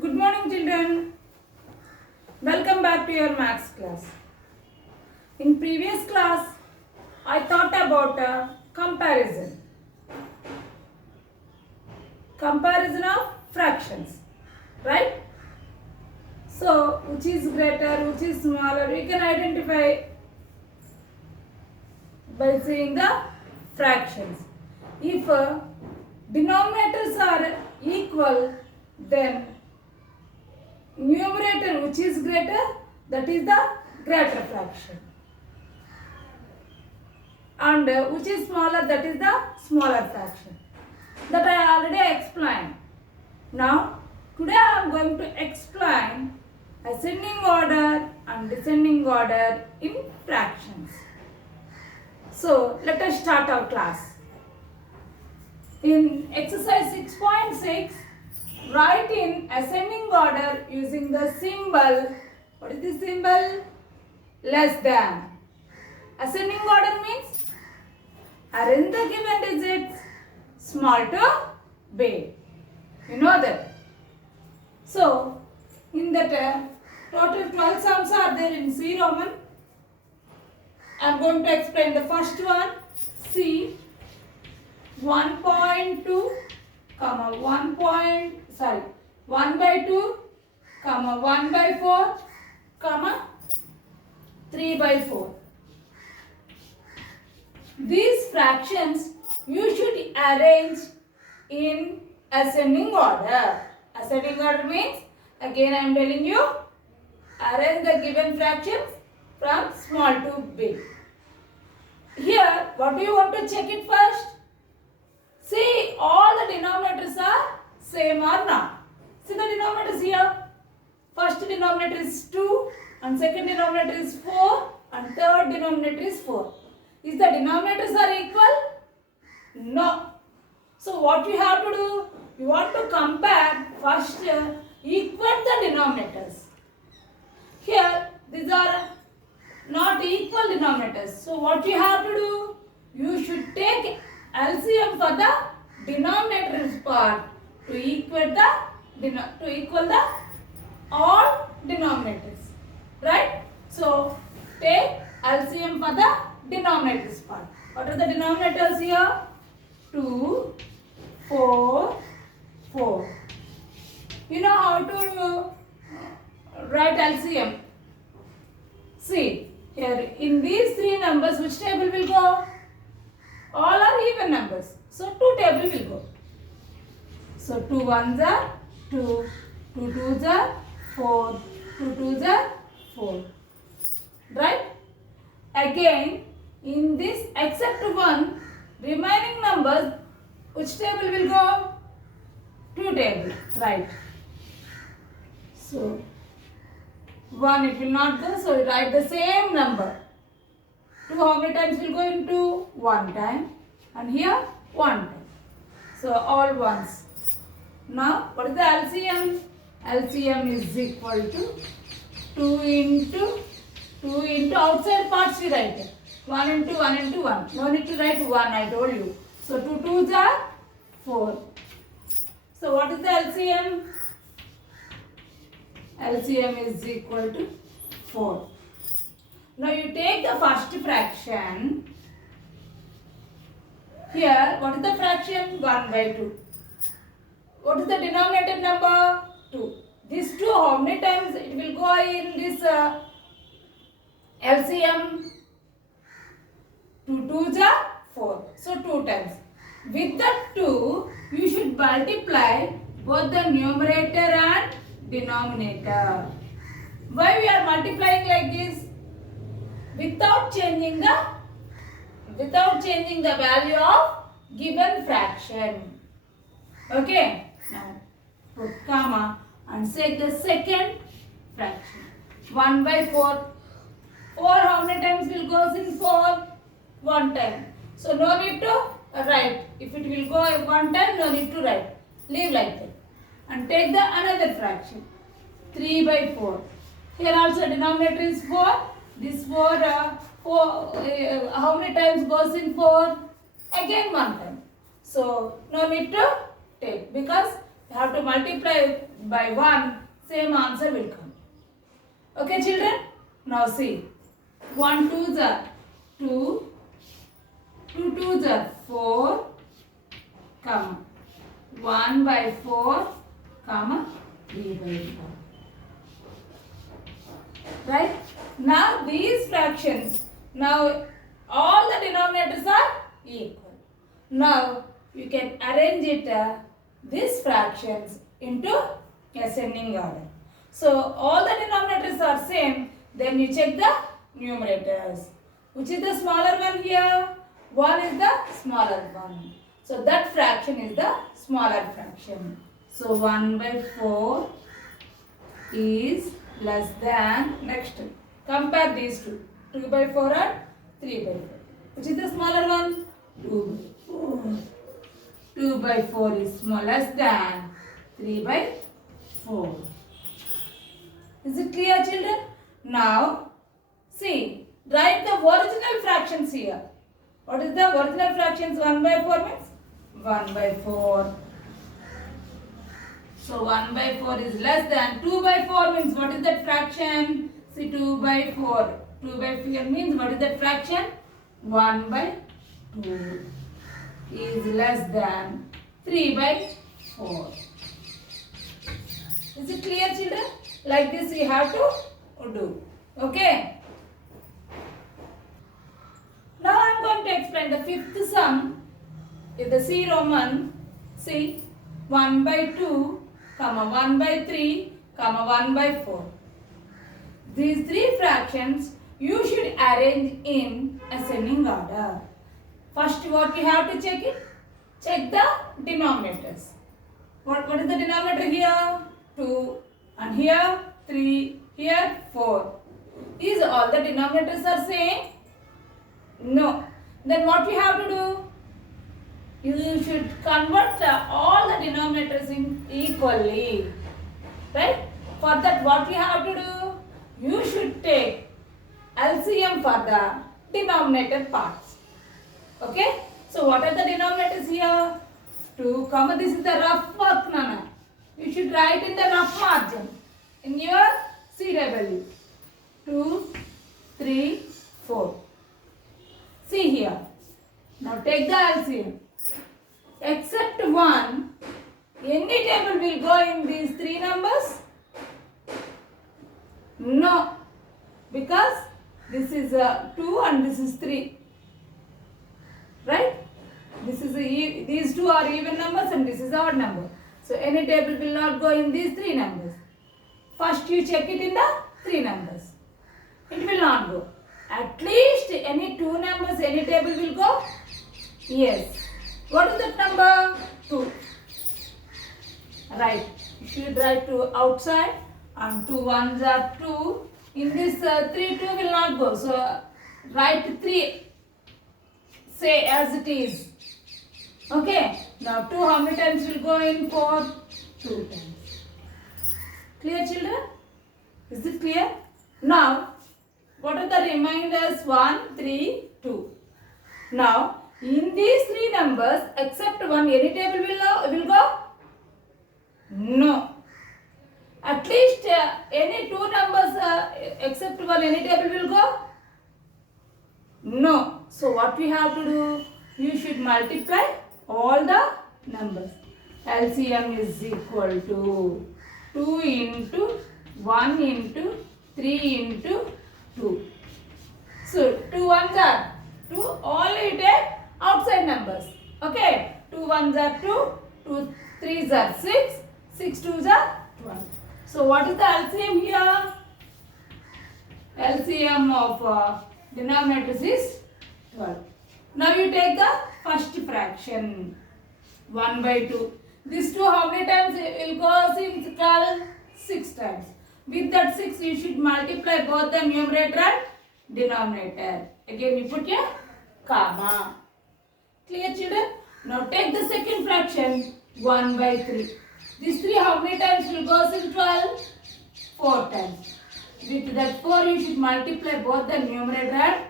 Good morning, children. Welcome back to your maths class. In previous class, I thought about a comparison. Comparison of fractions, right? So, which is greater, which is smaller, we can identify by seeing the fractions. If denominators are equal, then numerator which is greater, that is the greater fraction, and which is smaller, that is the smaller fraction. That I already explained. Now today I am going to explain ascending order and descending order in fractions. So let us start our class. In exercise 6.6, write in ascending order using the symbol. What is the symbol? Less than. Ascending order means arrange the given digits small to big. You know that. So, in that total 12 sums are there in C Roman. I am going to explain the first one. C 1.2, 1 by 2, 1 by 4, 3 by 4. These fractions you should arrange in ascending order. Ascending order means, again I am telling you, arrange the given fractions from small to big. Here, what do you want to check it first? See, all the denominators are same or not. See the denominators here. First denominator is 2 and second denominator is 4 and third denominator is 4. Is the denominators are equal? No. So what you have to do? You want to compare first equal the denominators. Here these are not equal denominators. So what you have to do? You should take LCM for the denominator part to equal the all denominators, right? So take LCM for the denominators part. What are the denominators here? 2, 4, 4. You know how to write LCM? See, here in these three numbers, which table will go? All are even numbers. So 2 table will go. So 2 ones are 2, 2 twos are 4, 2 twos are 4. Right? Again, in this except 1, remaining numbers, which table will go? 2 table. Right. So 1 it will not go, so we write the same number. 2 how many times will go into? 1 time, and here 1 time. So all ones. Now what is the LCM? LCM is equal to 2 into outside parts we write. 1 into 1 into 1. No need to write 1, I told you. So 2 twos are 4. So what is the LCM? LCM is equal to 4. Now you take the first fraction. Here, what is the fraction? 1 by 2. What is the denominator number? 2. This 2, how many times it will go in this LCM? 2 2s are 4. So 2 times. With the 2, you should multiply both the numerator and denominator. Why we are multiplying like this? Without changing the value of given fraction. Okay. Now put comma and say the second fraction. 1 by 4. 4 how many times will goes in 4? 1 time. So no need to write. If it will go 1 time, no need to write. Leave like that. And take the another fraction. 3 by 4. Here also denominator is 4. This 4, how many times goes in 4? Again 1 time. So no need to take, because have to multiply by 1, same answer will come. Okay, children? Now see. 1 2s are 2, 2 2s are 4, comma 1 by 4, comma 3 by 4. Right? Now these fractions, now all the denominators are equal. Now you can arrange it, these fractions into ascending order. So all the denominators are same, then you check the numerators. Which is the smaller one here? 1 is the smaller one. So that fraction is the smaller fraction. So 1 by 4 is less than, next compare these two, 2 by 4 and 3 by 4. Which is the smaller one? 2 by 4. 2 by 4 is less than 3 by 4. Is it clear, children? Now, see, write the original fractions here. What is the original fractions? 1 by 4 means 1 by 4. So 1 by 4 is less than 2 by 4 means what is that fraction? See, 2 by 4. 2 by 4 means what is that fraction? 1 by 2 is less than 3 by 4. Is it clear, children? Like this we have to do. Okay. Now I am going to explain the fifth sum. If the C Roman, see 1 by 2, comma 1 by 3, comma 1 by 4. These three fractions you should arrange in ascending order. First what you have to check it? Check the denominators. What is the denominator here? 2 and here 3, here 4. Is all the denominators are same? No. Then what you have to do? You should convert all the denominators in equally. Right? For that what you have to do? You should take LCM for the denominator parts. Okay? So what are the denominators here? 2, comma, this is the rough work, Nana. You should write in the rough margin in your CW. 2, 3, 4. See here. Now take the LCM. Except 1, any table will go in these three numbers? No. Because this is 2 and this is 3. Right? This is these two are even numbers and this is odd number. So any table will not go in these three numbers. First you check it in the three numbers. It will not go. At least any two numbers, any table will go? Yes. What is that number? 2. Right. You should write 2 outside and 2 ones are 2. In this 3, 2 will not go. So write 3. Say as it is. Okay. Now 2 how many times will go in 4? 2 times. Clear, children? Is it clear? Now, what are the reminders? 1, 3, 2. Now, in these three numbers, except 1, any table will go? No. At least any two numbers except 1, any table will go? No. So, what we have to do? You should multiply all the numbers. LCM is equal to 2 into 1 into 3 into 2. So 2 ones are 2. Only take outside numbers. Okay. 2 ones are 2. 2 threes are 6. 6 twos are 12. So what is the LCM here? LCM of denominators is 12. Now you take the first fraction. 1 by 2. These two how many times will go in 12? 6 times. With that 6 you should multiply both the numerator and denominator. Again you put your comma. Clear, children? Now take the second fraction. 1 by 3. These 3 how many times will go in 12? 4 times. With that 4 you should multiply both the numerator and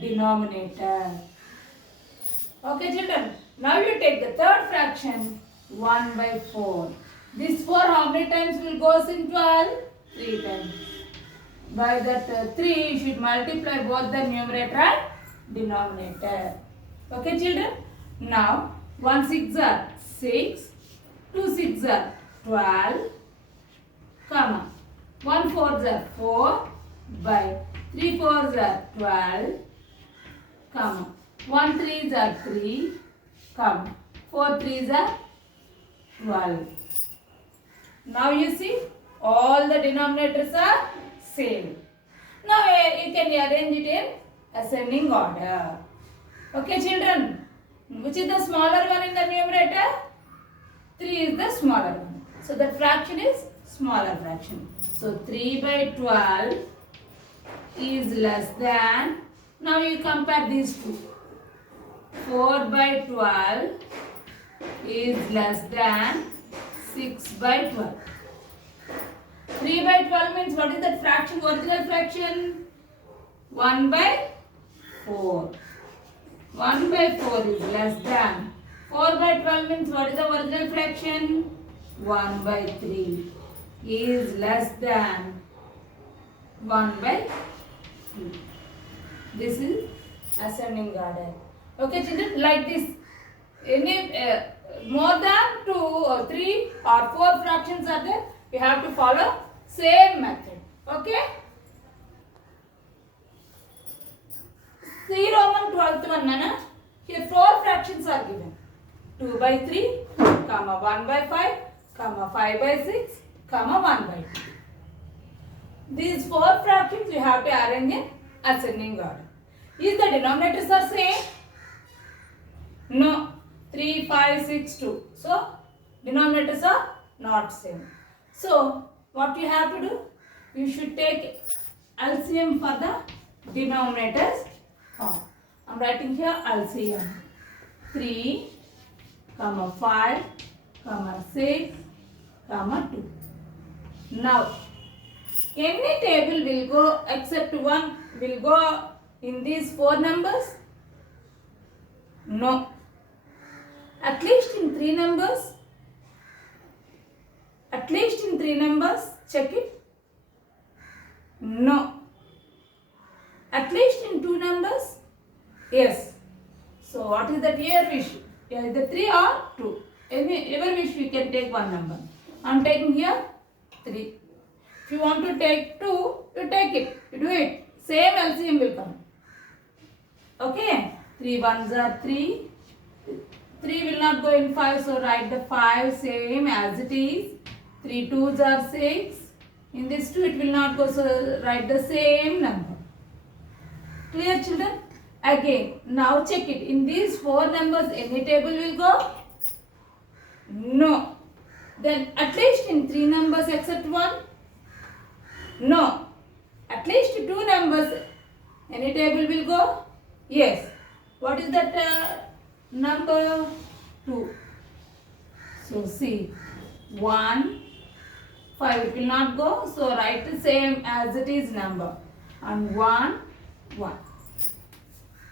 denominator. Okay, children? Now you take the third fraction. 1 by 4. This 4 how many times will goes in 12? 3 times. By that 3 you should multiply both the numerator and denominator. Okay children? Now 1 6 are 6, 2 6 are 12, comma 1 4 are 4 by 3 4 are 12, comma 1 3 are 3, comma 4 3 are 12. Now you see all the denominators are same. Now you can arrange it in ascending order. Okay children, which is the smaller one in the numerator? 3 is the smaller one. So the fraction is smaller fraction. So 3 by 12 is less than, now you compare these two. 4 by 12 is less than 6 by 12. 3 by 12 means what is that fraction, original fraction? 1 by 4. 1 by 4 is less than. 4 by 12 means what is the original fraction? 1 by 3 is less than 1 by 2. This is ascending order. Okay children, like this. Any more than 2 or 3 or 4 fractions are there, you have to follow same method. Okay? See Roman 12th one, Nana. Here 4 fractions are given. 2 by 3, comma 1 by 5, comma 5 by 6, comma 1 by 2. These 4 fractions you have to arrange in ascending order. Is the denominators are same? No. 3, 5, 6, 2. So, denominators are not same. So, what you have to do? You should take LCM for the denominators. I am writing here LCM. 3, comma 5, comma 6, comma 2. Now, any table will go except one will go in these 4 numbers? No. At least in 3 numbers? At least in 3 numbers? Check it. No. At least in 2 numbers? Yes. So what is that here wish? Either 3 or 2. Ever wish you can take one number. I am taking here 3. If you want to take 2, you take it. You do it. Same LCM will come. Okay. 3 ones are 3. 3 will not go in 5, so write the 5 same as it is. 3 2s are 6. In this 2 it will not go, so write the same number. Clear children? Again, now check it. In these 4 numbers, any table will go? No. Then at least in 3 numbers except 1? No. At least 2 numbers, any table will go? Yes. What is that number? 2. So see, 1, 5 it will not go, so write the same as it is number. And 1, 1.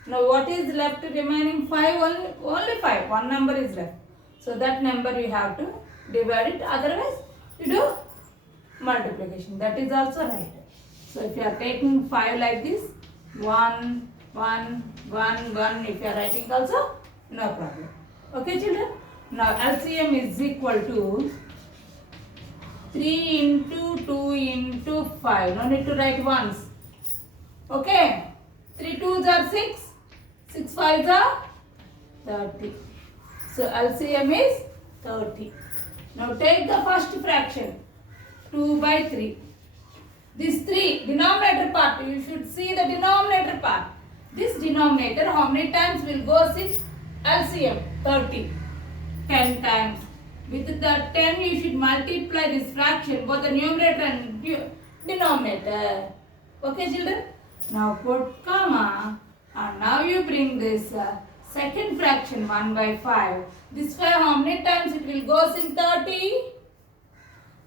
Now what is left remaining? 5, only 5. One number is left. So that number you have to divide it. Otherwise you do multiplication. That is also right. So if you are taking 5 like this, 1, 1, 1, 1. If you are writing also, no problem. Okay children? Now LCM is equal to 3 into 2 into 5. No need to write once. Okay? 3 2s are 6. 6 5s are 30. So LCM is 30. Now take the first fraction. 2 by 3. This 3 denominator part. You should see the denominator part. This denominator how many times will go in LCM? 30. 10 times. With the 10 you should multiply this fraction, both the numerator and denominator. Okay children? Now put comma and now you bring this second fraction 1 by 5. This 5 how many times it will go in 30?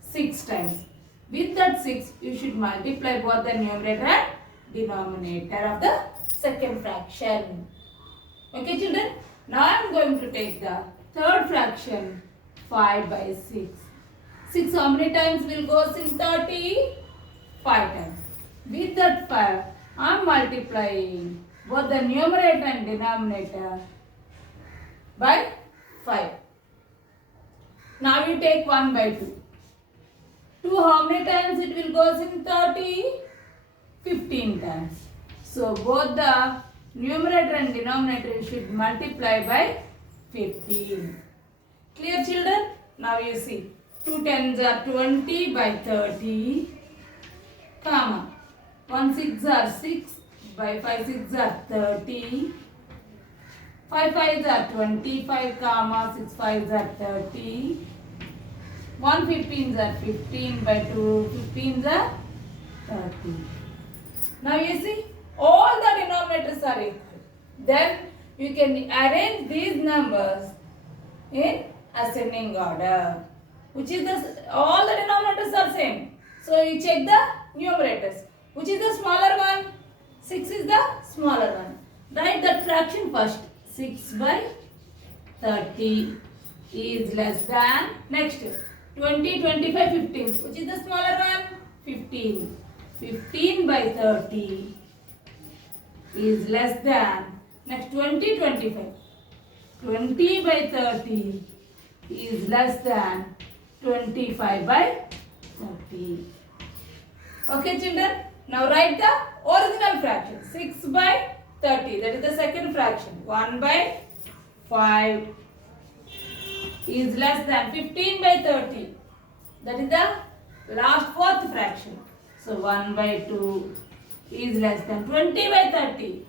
6 times. With that 6 you should multiply both the numerator and denominator of the second fraction. Okay children? Now I am going to take the third fraction 5 by 6. 6 how many times will goes in 30? 5 times. With that 5, I am multiplying both the numerator and denominator by 5. Now you take 1 by 2. 2 how many times it will goes in 30? 15 times. So both the numerator and denominator you should multiply by 15. Clear, children? Now you see 2 tens are 20 by 30, comma 1 6 are 6 by 5 6 are 30, 5 5s are 25, comma 6 5s are 30, 1 15s are 15 by 2 15s are 30. Now you see all the denominators are equal. Then you can arrange these numbers in ascending order. Which is all the denominators are same. So you check the numerators. Which is the smaller one? 6 is the smaller one. Write that fraction first. 6 by 30 is less than, next 20, 25, 15. Which is the smaller one? 15. 15 by 30 is less than, next 20, 25. 20 by 30 is less than 25 by 30. Okay, children. Now write the original fraction. 6 by 30. That is the second fraction. 1 by 5 is less than 15 by 30. That is the last fourth fraction. So 1 by 2 is less than 20 by 30.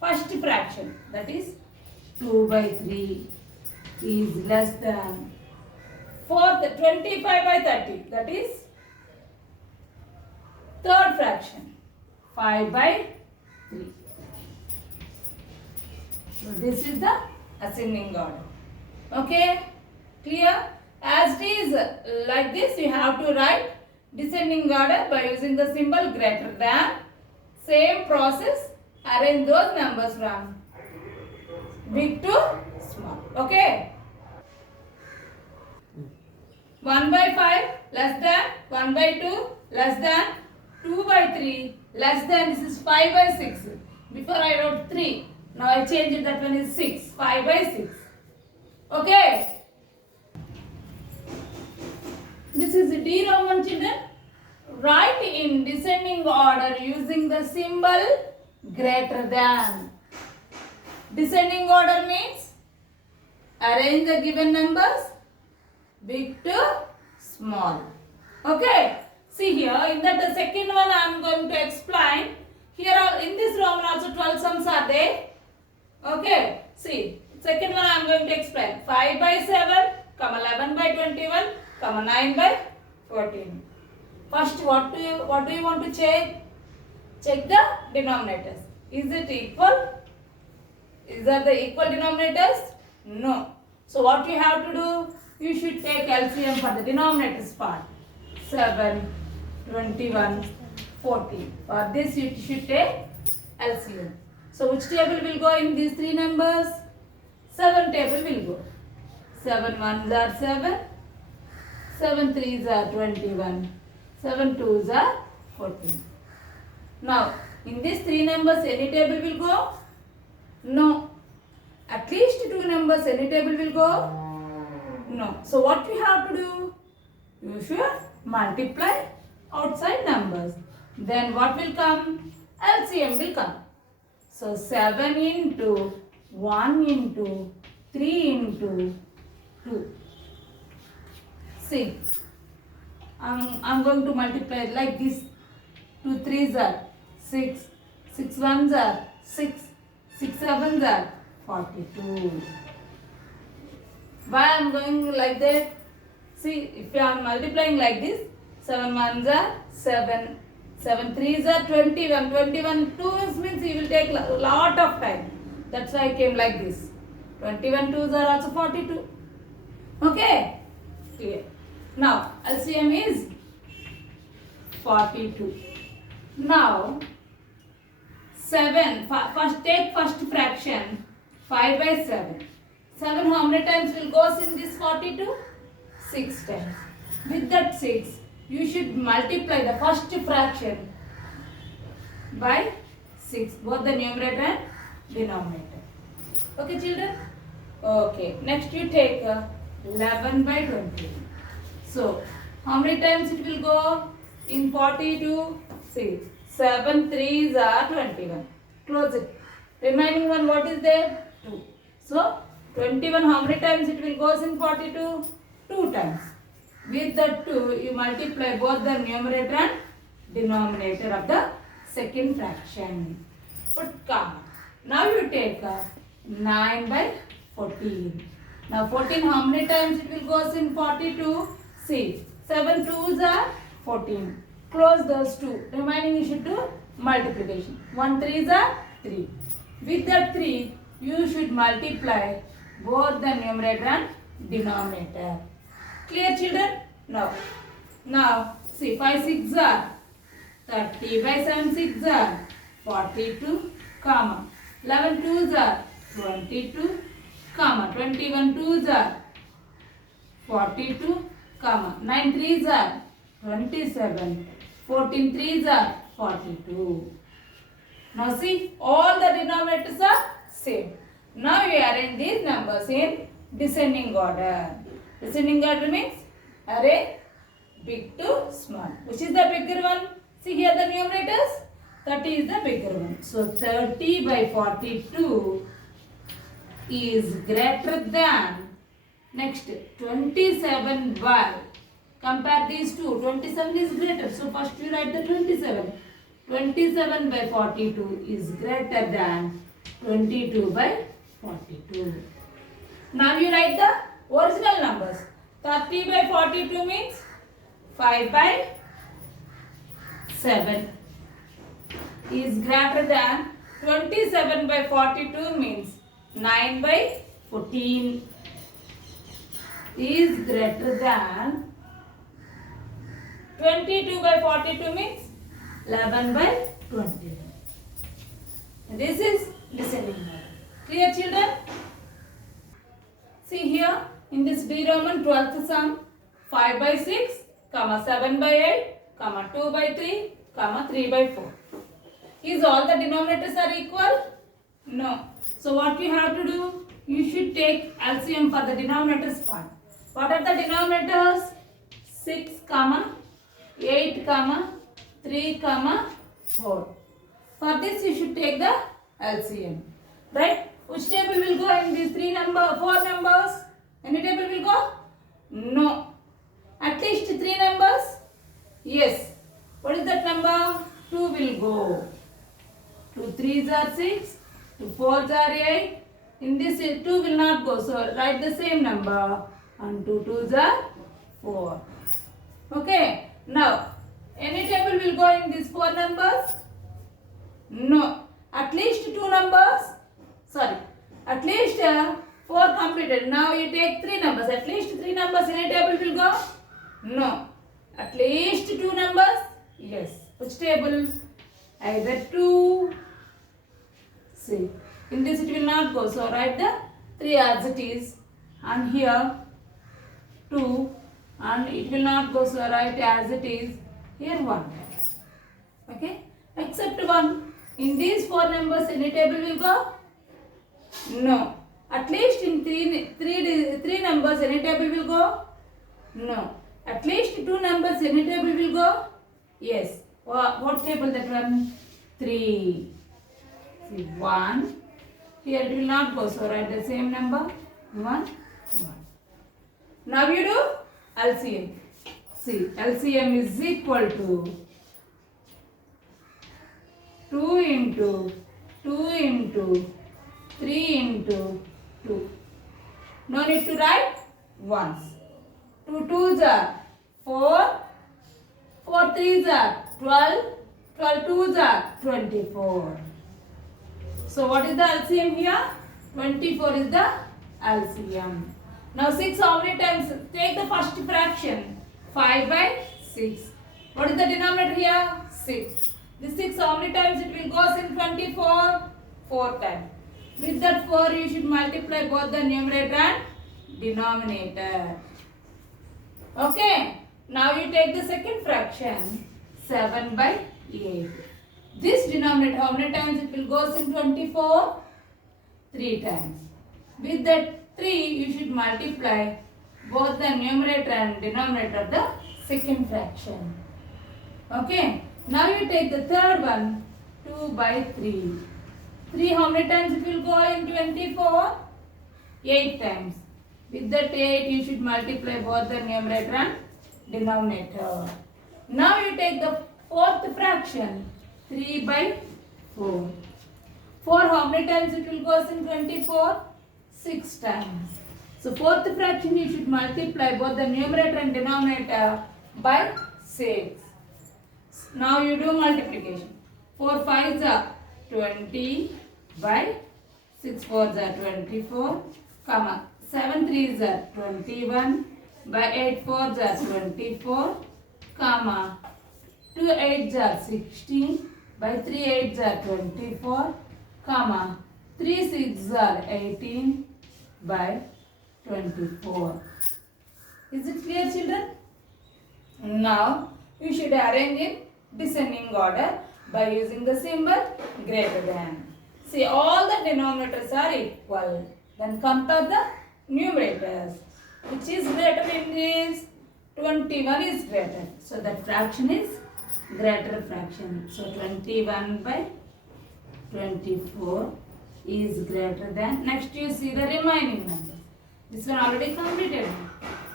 First fraction. That is 2 by 3 is less than fourth 25 by 30. That is third fraction. 5 by 3. So this is the ascending order. Okay? Clear? As it is like this, you have to write descending order by using the symbol greater than. Same process. Arrange those numbers from big to small. Okay? 1 by 5 less than 1 by 2 less than 2 by 3 less than, this is 5 by 6. Before I wrote 3. Now I change it, that one is 6. 5 by 6. Okay? This is D Roman, children. Write in descending order using the symbol greater than. Descending order means arrange the given numbers big to small. Okay? See here, in that the second one I am going to explain. Here in this Roman also 12 sums are there. Okay? See, second one I am going to explain. 5 by 7, 11 by 21, 9 by 14. First, what do you want to check? Check the denominators. Is it equal? Is that the equal denominators? No. So what you have to do? You should take LCM for the denominators part. 7, 21, 14. For this you should take LCM. So which table will go in these three numbers? 7 table will go. 7 ones are 7. 7 threes are 21. 7 twos are 14. Now, in these three numbers, any table will go? No. At least 2 numbers, any table will go? No. So, what we have to do? You should multiply outside numbers. Then what will come? LCM will come. So, 7 into 1 into 3 into 2. See, I'm going to multiply like this. 2 threes are 6, 6 ones are 6, 6 sevens are 42. Why I'm going like that? See, if I am multiplying like this, 7 ones are 7, 7 threes are 21, 21 twos means you will take a lot of time. That's why I came like this. 21 twos are also 42. Okay? Clear. Now, LCM is 42. Now, 7, first take first fraction, 5 by 7. 7 how many times will goes in this 42? 6 times. With that 6, you should multiply the first fraction by 6, both the numerator and denominator. Okay, children? Okay, next you take 11 by 20. So, how many times it will go in 42? See, 7 3s are 21. Close it. Remaining one, what is there? 2. So, 21, how many times it will goes in 42? 2 times. With that 2, you multiply both the numerator and denominator of the second fraction. Put comma. Now you take 9 by 14. Now 14, how many times it will goes in 42? See, 7 2s are 14. Close those 2. Remaining you should do multiplication. 1 3s are 3. With that 3, you should multiply both the numerator and denominator. Clear, children? Now see, 5 6 are 30 by 7 6 are 42, comma 11 2s are 22, comma 21 2s are 42, comma 9 3s are 27, 14 3s are 42. Now see, all the denominators are same. Now we arrange these numbers in descending order. Descending order means arrange big to small. Which is the bigger one? See here the numerators. 30 is the bigger one. So 30 by 42 is greater than, next 27 by, compare these two, 27 is greater. So first you write the 27. 27 by 42 is greater than 22 by 42. Now you write the original numbers. 30 by 42 means 5 by 7 is greater than 27 by 42 means 9 by 14 is greater than 22 by 42 means 11 by 21. This is descending order. Clear, children? See here in this D Roman 12th sum, 5 by 6, comma 7 by 8, comma 2 by 3, comma 3 by 4. Is all the denominators are equal? No. So what you have to do? You should take LCM for the denominators part. What are the denominators? 6, comma 8, comma 3, comma 4. For this you should take the LCM. Right? Which table will go in these 4 numbers? Any table will go? No. At least 3 numbers? Yes. What is that number? 2 will go. 2 3s are 6. 2 4s are 8. In this 2 will not go. So write the same number. And 2 2s are 4. Okay. Now, any table will go in these 4 numbers? No. At least 2 numbers? Sorry. At least 4 completed. Now you take 3 numbers. At least 3 numbers in a table will go? No. At least 2 numbers? Yes. Which table? Either 2. See. In this it will not go. So write the 3 as it is. And here 2. And it will not go. So write as it is. Here 1. Okay. Except 1. In these 4 numbers any table will go? No. At least in 3 numbers any table will go? No. At least 2 numbers any table will go? Yes. What table that one? 3. See 1. Here it will not go. So write the same number. 1. 1. Now you do LCM. See, LCM is equal to 2 into 2 into 3 into 2. No need to write ones. 2 2s are 4. 4 3s are 12. 12 2s are 24. So what is the LCM here? 24 is the LCM. Now 6 how many times? Take the first fraction. 5 by 6. What is the denominator here? 6. This 6 how many times it will go in 24? 4 times. With that 4 you should multiply both the numerator and denominator. Okay. Now you take the second fraction, 7 by 8. This denominator, how many times it will goes in 24? 3 times. With that 3, you should multiply both the numerator and denominator of the second fraction. Okay. Now you take the third one, 2 by 3. 3, how many times it will go in 24? 8 times. With that 8, you should multiply both the numerator and denominator. Now you take the fourth fraction, 3 by 4. 4, how many times it will go in 24? 6 times. So fourth fraction you should multiply both the numerator and denominator by 6. Now you do multiplication. 4 5s are 20 by 6 4s are 24, comma 7 3s are 21 by 8 4s are 24, comma 2 8s are 16 by 3 8s are 24, comma 3 6s are 18 by 24. Is it clear, children? Now you should arrange in descending order by using the symbol greater than. See, all the denominators are equal. Then compare the numerators. Which is greater in this? 21 is greater. So that fraction is greater fraction. So 21 by 24 is greater than. Next you see the remaining numbers. This one already completed.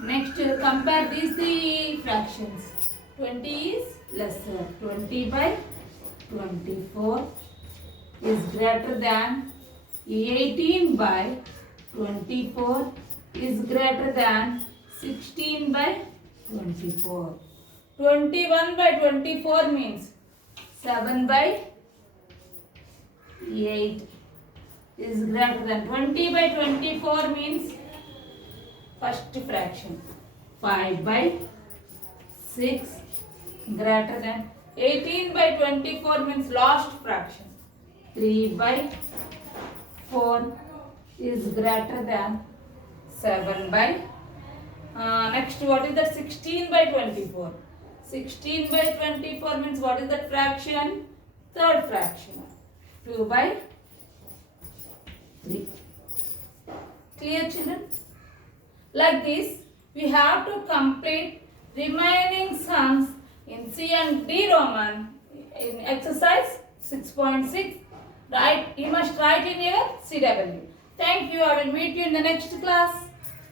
Next compare these three fractions. 20 is lesser. 20 by 24 is greater than. 18 by 24 is greater than 16 by 24. 21 by 24 means 7 by 8 is greater than. 20 by 24 means first fraction. 5 by 6 greater than. 18 by 24 means last fraction. 3 by 4 is greater than 7 by next what is that? 16 by 24. 16 by 24 means what is that fraction? Third fraction. 2 by 3. Clear, children? Like this, we have to complete remaining sums in C and D Roman in exercise 6.6. Right? You must write in your CW. Thank you. I will meet you in the next class.